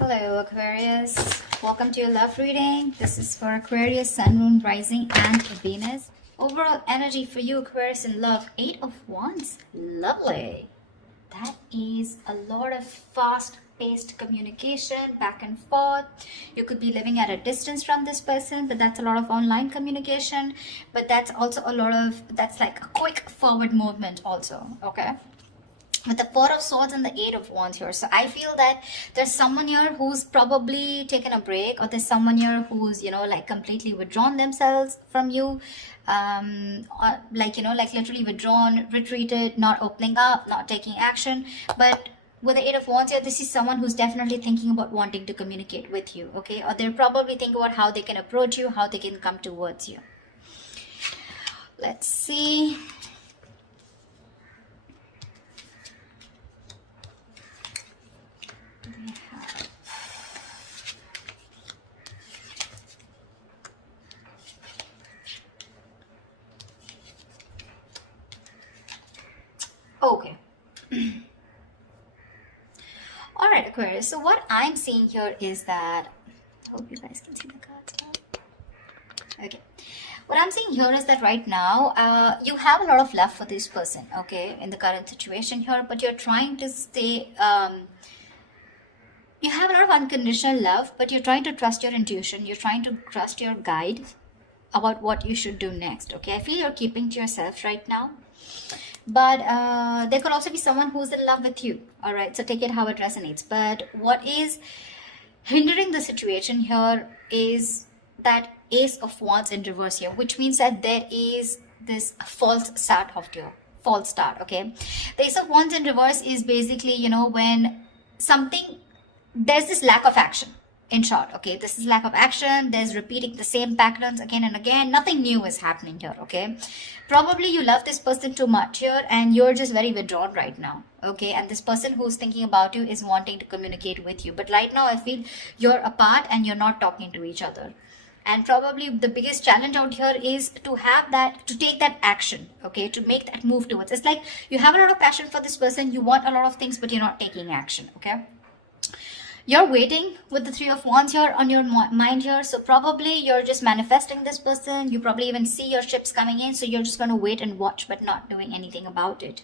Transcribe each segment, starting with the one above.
Hello Aquarius, welcome to your love reading. This is for Aquarius, Sun, Moon, Rising and Venus. Overall energy for you Aquarius in love, 8 of Wands. Lovely. That is a lot of fast-paced communication, back and forth. You could be living at a distance from this person, but that's a lot of online communication. But that's also a lot of, that's like a quick forward movement also, okay? With the Four of Swords and the Eight of Wands here. So I feel that there's someone here who's probably taken a break, or there's someone here who's, like completely withdrawn themselves from you. Or like literally withdrawn, retreated, not opening up, not taking action. But with the Eight of Wands here, this is someone who's definitely thinking about wanting to communicate with you, okay? Or they're probably thinking about how they can approach you, how they can come towards you. Let's see. Okay. All right, Aquarius. So what I'm seeing here is that, I hope you guys can see the cards now. Okay. What I'm seeing here is that right now, you have a lot of love for this person, okay, in the current situation here, but you're trying to stay, you have a lot of unconditional love, but you're trying to trust your intuition. You're trying to trust your guide about what you should do next, okay? I feel you're keeping to yourself right now. But there could also be someone who's in love with you, all right? So take it how it resonates. But what is hindering the situation here is that Ace of Wands in reverse here, which means that there is this false start of your false start, okay? The Ace of Wands in reverse is basically, when something, there's this lack of action. In short, okay, this is lack of action. There's repeating the same patterns again and again. Nothing new is happening here, okay? Probably you love this person too much here and you're just very withdrawn right now, okay? And this person who's thinking about you is wanting to communicate with you. But right now, I feel you're apart and you're not talking to each other. And probably the biggest challenge out here is to have that, to take that action, okay? To make that move towards. It's like you have a lot of passion for this person. You want a lot of things, but you're not taking action, okay? You're waiting with the Three of Wands here on your mind here. So probably you're just manifesting this person. You probably even see your ships coming in. So you're just going to wait and watch, but not doing anything about it.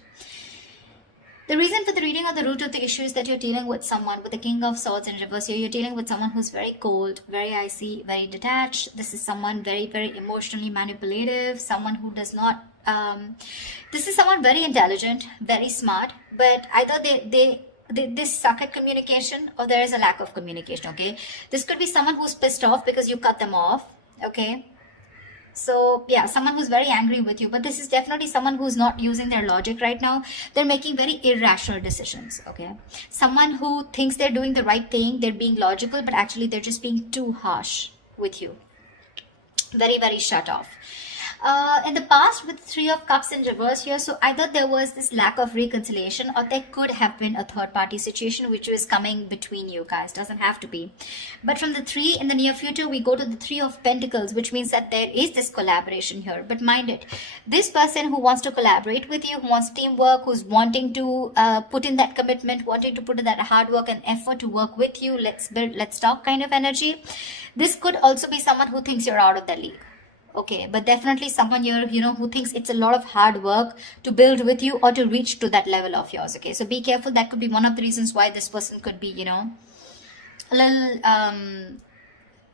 The reason for the reading or the root of the issue is that you're dealing with someone with the King of Swords in reverse here. You're dealing with someone who's very cold, very icy, very detached. This is someone very, very emotionally manipulative. Someone who does not... this is someone very intelligent, very smart. But either they suck at communication or there is a lack of communication, okay? This could be someone who's pissed off because you cut them off, okay? So yeah, someone who's very angry with you, but this is definitely someone who's not using their logic right now. They're making very irrational decisions, okay? Someone who thinks they're doing the right thing, they're being logical, but actually they're just being too harsh with you. Very, very shut off. In the past with Three of Cups in reverse here, so either there was this lack of reconciliation or there could have been a third party situation which was coming between you guys. Doesn't have to be. But from the three in the near future, we go to the Three of Pentacles, which means that there is this collaboration here. But mind it, this person who wants to collaborate with you, who wants teamwork, who's wanting to put in that commitment, wanting to put in that hard work and effort to work with you, let's build, let's talk kind of energy. This could also be someone who thinks you're out of the league. Okay, but definitely someone here, who thinks it's a lot of hard work to build with you or to reach to that level of yours. Okay, so be careful. That could be one of the reasons why this person could be, a little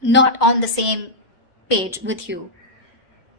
not on the same page with you.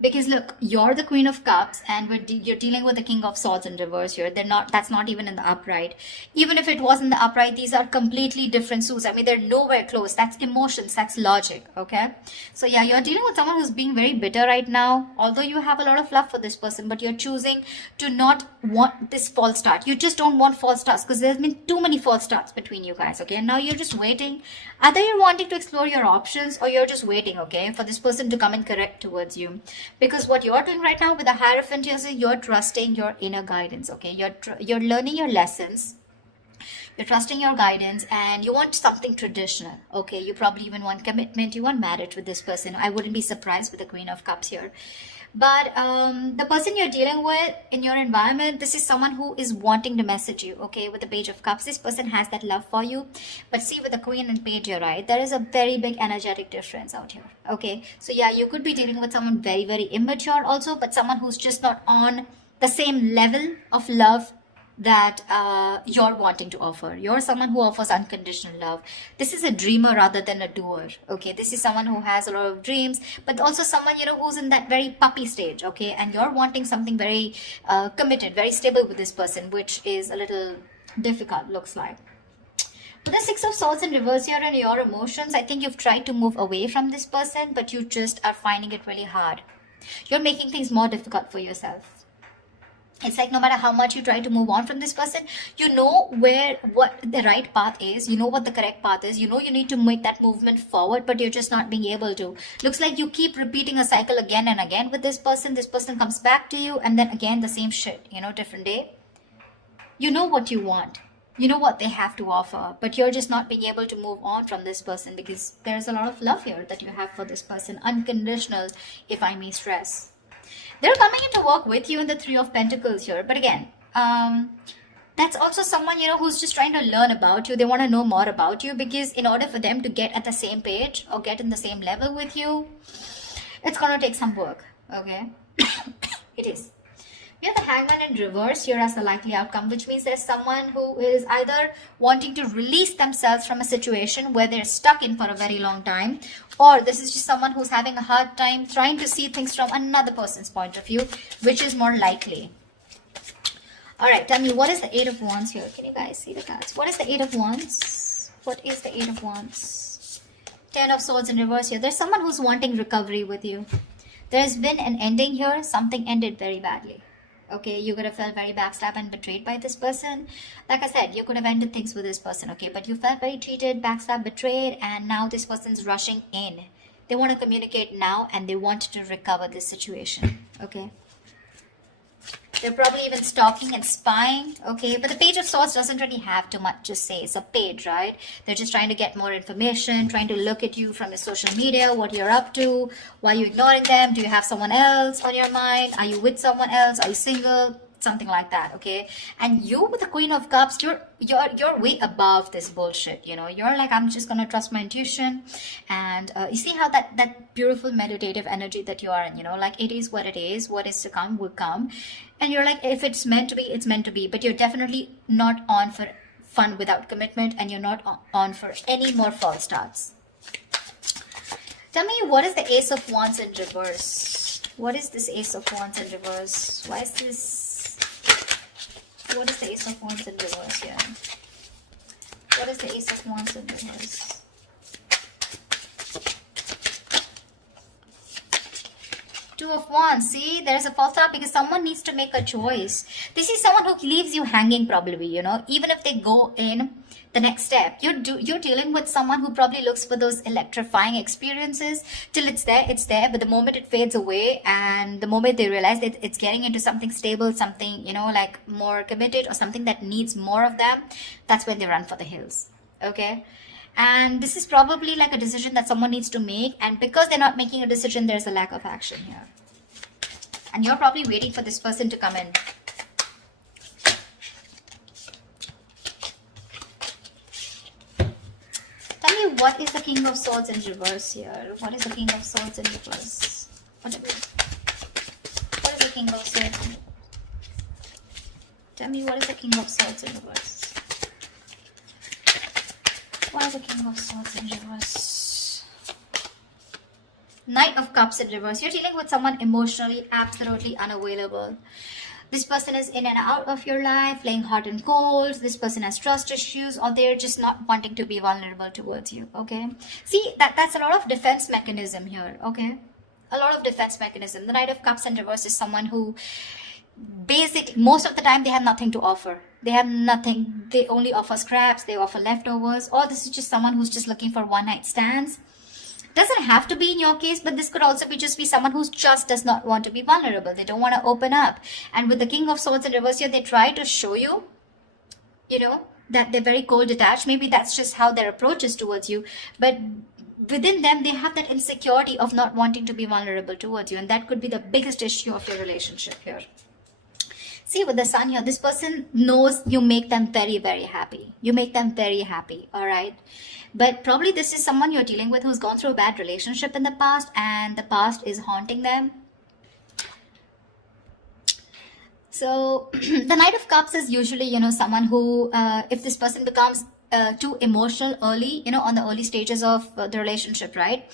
Because look, you're the Queen of Cups and you're dealing with the King of Swords in reverse here. That's not even in the upright. Even if it was in the upright, these are completely different suits. I mean, they're nowhere close. That's emotions, that's logic, okay? So yeah, you're dealing with someone who's being very bitter right now. Although you have a lot of love for this person, but you're choosing to not want this false start. You just don't want false starts because there's been too many false starts between you guys, okay? And now you're just waiting. Either you're wanting to explore your options or you're just waiting, okay, for this person to come and correct towards you. Because what you're doing right now with the Hierophant is you're trusting your inner guidance, okay? You're learning your lessons. You're trusting your guidance and you want something traditional, okay? You probably even want commitment. You want marriage with this person. I wouldn't be surprised with the Queen of Cups here. But the person you're dealing with in your environment, this is someone who is wanting to message you, okay? With the Page of Cups, this person has that love for you. But see, with the Queen and Page here, right, there is a very big energetic difference out here. Okay, so yeah, you could be dealing with someone very, very immature also, but someone who's just not on the same level of love that you're wanting to offer. You're someone who offers unconditional love. This is a dreamer rather than a doer. Okay, this is someone who has a lot of dreams, but also someone, you know, who's in that very puppy stage. Okay, and you're wanting something very committed, very stable with this person, which is a little difficult, looks like. With the Six of Swords in reverse here and your emotions, I think you've tried to move away from this person, but you just are finding it really hard. You're making things more difficult for yourself. It's like no matter how much you try to move on from this person, you know what the right path is, you know what the correct path is, you know you need to make that movement forward, but you're just not being able to. Looks like you keep repeating a cycle again and again with this person. This person comes back to you and then again the same shit, you know, different day. You know what you want. You know what they have to offer, but you're just not being able to move on from this person because there's a lot of love here that you have for this person. Unconditional, if I may stress. They're coming in to work with you in the Three of Pentacles here. But again, that's also someone, you know, who's just trying to learn about you. They want to know more about you because in order for them to get at the same page or get in the same level with you, it's going to take some work. Okay? It is. We have the Hangman in reverse here as the likely outcome, which means there's someone who is either wanting to release themselves from a situation where they're stuck in for a very long time, or this is just someone who's having a hard time trying to see things from another person's point of view, which is more likely. All right, tell me, what is the Eight of Wands here? Can you guys see the cards? What is the Eight of Wands? What is the Eight of Wands? Ten of Swords in reverse here. There's someone who's wanting recovery with you. There's been an ending here. Something ended very badly. Okay, you could have felt very backstabbed and betrayed by this person. Like I said, you could have ended things with this person, okay? But you felt very cheated, backstabbed, betrayed, and now this person's rushing in. They want to communicate now and they want to recover this situation, okay? They're probably even stalking and spying, okay? But the Page of Swords doesn't really have too much to say. It's a page, right? They're just trying to get more information, trying to look at you from your social media, what you're up to, why are you ignoring them? Do you have someone else on your mind? Are you with someone else? Are you single? Something like that, okay? And you with the Queen of Cups, you're way above this bullshit, you know? You're like, I'm just gonna trust my intuition. And you see how that beautiful meditative energy that you are in, you know? Like, it is what it is. What is to come will come. And you're like, if it's meant to be, it's meant to be. But you're definitely not on for fun without commitment, and you're not on for any more false starts. Tell me, what is the Ace of Wands in reverse? What is this Ace of Wands in reverse? Why is this? What is the Ace of Wands in reverse here? What is the Ace of Wands in reverse? Two of Wands. See, there's a false start because someone needs to make a choice. This is someone who leaves you hanging probably, you know. Even if they go in the next step, you're dealing with someone who probably looks for those electrifying experiences. Till it's there. But the moment it fades away and the moment they realize that it's getting into something stable, something, you know, like more committed or something that needs more of them, that's when they run for the hills. Okay? And this is probably like a decision that someone needs to make. And because they're not making a decision, there's a lack of action here. And you're probably waiting for this person to come in. Tell me, what is the King of Swords in reverse here? What is the King of Swords in reverse? What is the King of Swords? Tell me, what is the King of Swords in reverse? What is the King of Swords in reverse? Knight of Cups in reverse. You're dealing with someone emotionally absolutely unavailable. This person is in and out of your life, playing hot and cold. This person has trust issues, or they're just not wanting to be vulnerable towards you, okay? See, that's a lot of defense mechanism here, okay? A lot of defense mechanism. The Knight of Cups in reverse is someone who basically, most of the time, they have nothing to offer. They have nothing. They only offer scraps. They offer leftovers. Or this is just someone who's just looking for one-night stands. Doesn't have to be in your case, but this could also be just someone who just does not want to be vulnerable. They don't want to open up. And with the King of Swords in reverse here, they try to show you, you know, that they're very cold detached. Maybe that's just how their approach is towards you. But within them, they have that insecurity of not wanting to be vulnerable towards you. And that could be the biggest issue of your relationship here. See, with the sun here, this person knows you make them very, very happy. You make them very happy, all right? But probably this is someone you're dealing with who's gone through a bad relationship in the past, and the past is haunting them. So the Knight of Cups is usually, someone who, if this person becomes too emotional early, on the early stages of the relationship, right?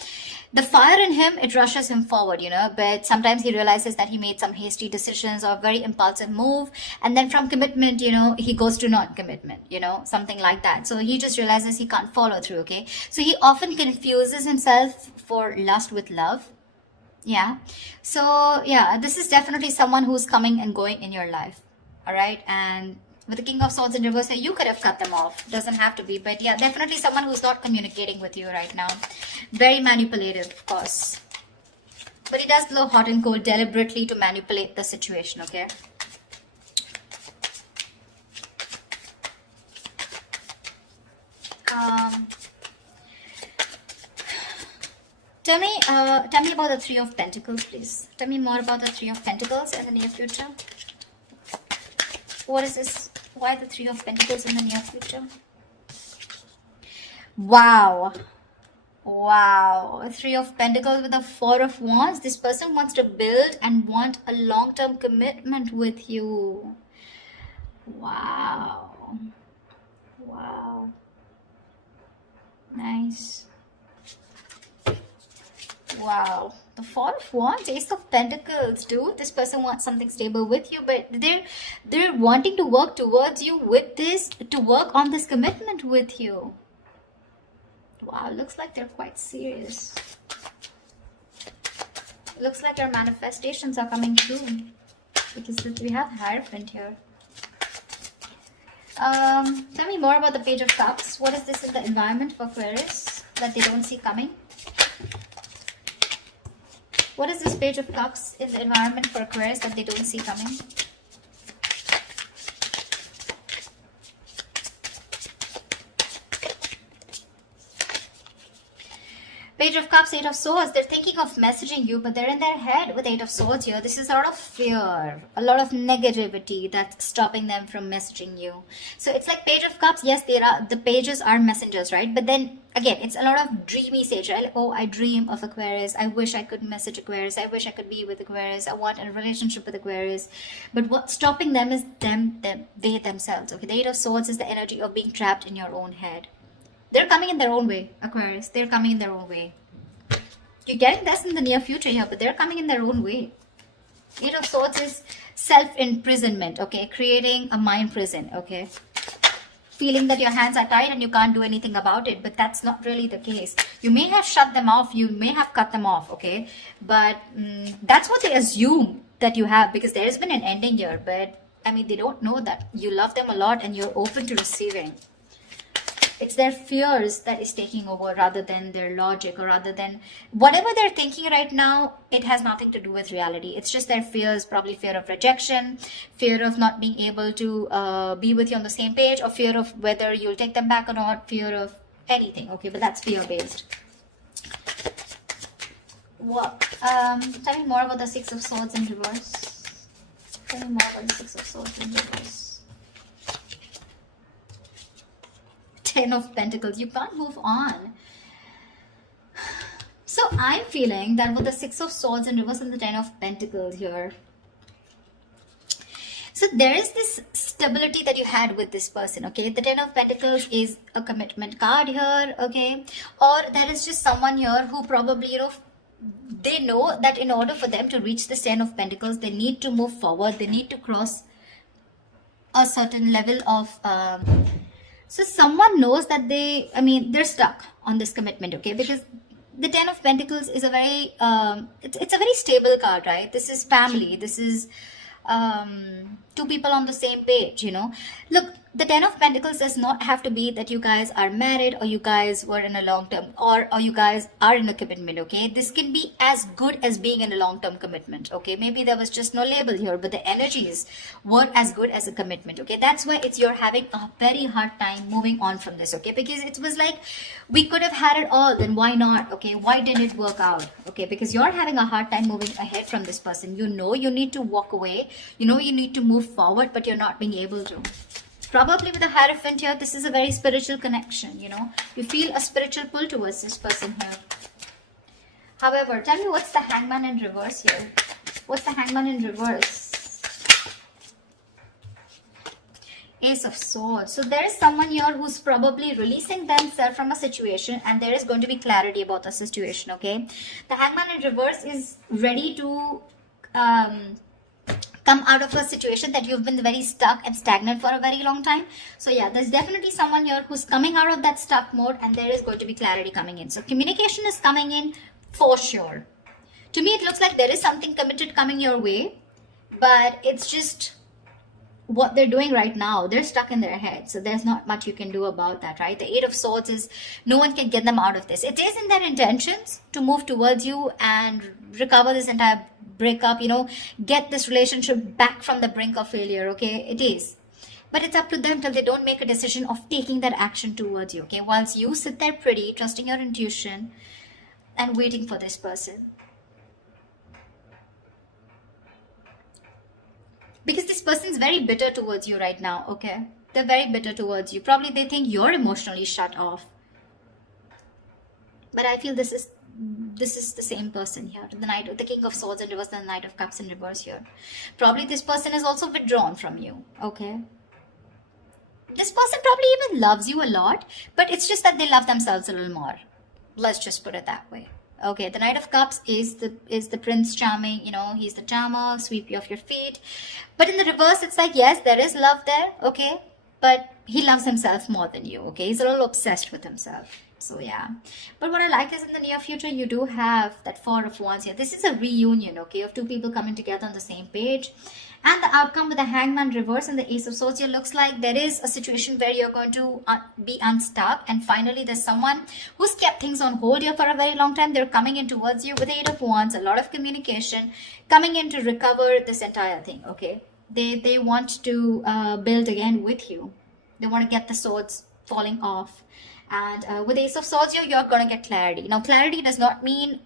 The fire in him, it rushes him forward, but sometimes he realizes that he made some hasty decisions or very impulsive move. And then from commitment, he goes to non-commitment, something like that. So he just realizes he can't follow through, okay? So he often confuses himself for lust with love. Yeah. So yeah, this is definitely someone who's coming and going in your life. All right. And with the King of Swords in reverse, you could have cut them off. Doesn't have to be. But yeah, definitely someone who's not communicating with you right now. Very manipulative, of course. But he does blow hot and cold deliberately to manipulate the situation, okay? Tell me about the Three of Pentacles, please. Tell me more about the Three of Pentacles in the near future. What is this? Why the Three of Pentacles in the near future? Wow. Wow. Three of Pentacles with the Four of Wands. This person wants to build and want a long-term commitment with you. Wow. Wow. Nice. Wow. The Four of Wands, Ace of Pentacles, dude. This person wants something stable with you, but they're wanting to work towards you with this, to work on this commitment with you. Wow, looks like they're quite serious. Looks like your manifestations are coming true, because we have Hierophant here. Tell me more about the Page of Cups. What is this in the environment for Aquarius that they don't see coming? What is this Page of Cups in the environment for Aquarius that they don't see coming? Page of Cups, Eight of Swords. They're thinking of messaging you, but they're in their head with Eight of Swords here. This is a lot of fear, a lot of negativity that's stopping them from messaging you. So it's like Page of Cups. Yes, the pages are messengers, right? But then again, it's a lot of dreamy stage, right? Like, oh, I dream of Aquarius. I wish I could message Aquarius. I wish I could be with Aquarius. I want a relationship with Aquarius. But what's stopping them is they themselves. Okay, the Eight of Swords is the energy of being trapped in your own head. They're coming in their own way, Aquarius. They're coming in their own way. You're getting this in the near future here, but they're coming in their own way. Eight of Swords is self-imprisonment, okay? Creating a mind prison, okay? Feeling that your hands are tied and you can't do anything about it, but that's not really the case. You may have shut them off, you may have cut them off, okay? But that's what they assume that you have, because there has been an ending here, but I mean, they don't know that you love them a lot and you're open to receiving. It's their fears that is taking over rather than their logic, or rather than whatever they're thinking right now. It has nothing to do with reality. It's just their fears, probably fear of rejection, fear of not being able to be with you on the same page, or fear of whether you'll take them back or not, fear of anything. Okay, but that's fear based. What? Tell me more about the Six of Swords in reverse. Tell me more about the Six of Swords in reverse. Ten of Pentacles. You can't move on. So I'm feeling that with the Six of Swords in reverse and the Ten of Pentacles here, so there is this stability that you had with this person, okay? The Ten of Pentacles is a commitment card here, okay? Or there is just someone here who probably, they know that in order for them to reach this Ten of Pentacles, they need to move forward. They need to cross a certain level of... So someone knows that they're stuck on this commitment, okay? Because the Ten of Pentacles is a very, it's a very stable card, right? This is family. This is two people on the same page, Look, the Ten of Pentacles does not have to be that you guys are married, or you guys were in a long-term, or you guys are in a commitment, okay? This can be as good as being in a long-term commitment, okay? Maybe there was just no label here, but the energies were as good as a commitment, okay? That's why you're having a very hard time moving on from this, okay? Because it was like, we could have had it all, then why not, okay? Why didn't it work out, okay? Because you're having a hard time moving ahead from this person. You need to walk away. You need to move forward, but you're not being able to. Probably with the Hierophant here, this is a very spiritual connection, you know. You feel a spiritual pull towards this person here. However, tell me what's the Hangman in reverse here? What's the Hangman in reverse? Ace of Swords. So there is someone here who's probably releasing themselves from a situation, and there is going to be clarity about the situation, okay? The Hangman in reverse is ready to come out of a situation that you've been very stuck and stagnant for a very long time. So yeah, there's definitely someone here who's coming out of that stuck mode, and there is going to be clarity coming in. So communication is coming in for sure. To me, it looks like there is something committed coming your way, but it's just what they're doing right now. They're stuck in their head, so there's not much you can do about that, right? The Eight of Swords is no one can get them out of this. It is in their intentions to move towards you and recover this entire breakup, you know, get this relationship back from the brink of failure, okay? It is. But it's up to them till they don't make a decision of taking that action towards you, okay? Once you sit there pretty, trusting your intuition and waiting for this person. Because this person is very bitter towards you right now, okay? They're very bitter towards you. Probably they think you're emotionally shut off. But I feel this is the same person here. The King of Swords in reverse and the Knight of Cups in reverse here. Probably this person is also withdrawn from you, okay? This person probably even loves you a lot, but it's just that they love themselves a little more. Let's just put it that way. Okay, the Knight of Cups is the Prince Charming, you know, he's the charmer, sweep you off your feet. But in the reverse, it's like, yes, there is love there, okay? But he loves himself more than you, okay? He's a little obsessed with himself. So, yeah. But what I like is in the near future, you do have that Four of Wands here. This is a reunion, okay, of two people coming together on the same page. And the outcome with the Hangman reverse and the Ace of Swords here looks like there is a situation where you're going to be unstuck. And finally, there's someone who's kept things on hold here for a very long time. They're coming in towards you with the Eight of Wands, a lot of communication, coming in to recover this entire thing, okay? They want to build again with you. They want to get the swords falling off. And with Ace of Swords here, you're going to get clarity. Now, clarity does not mean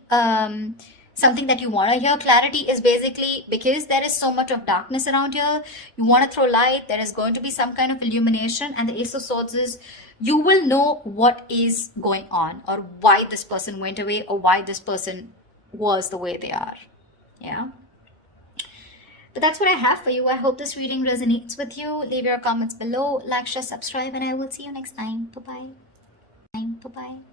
something that you want to hear. Clarity is basically because there is so much of darkness around here, you want to throw light. There is going to be some kind of illumination. And the Ace of Swords is, you will know what is going on, or why this person went away, or why this person was the way they are. Yeah. But that's what I have for you. I hope this reading resonates with you. Leave your comments below, like, share, subscribe, and I will see you next time. Bye-bye. Bye-bye.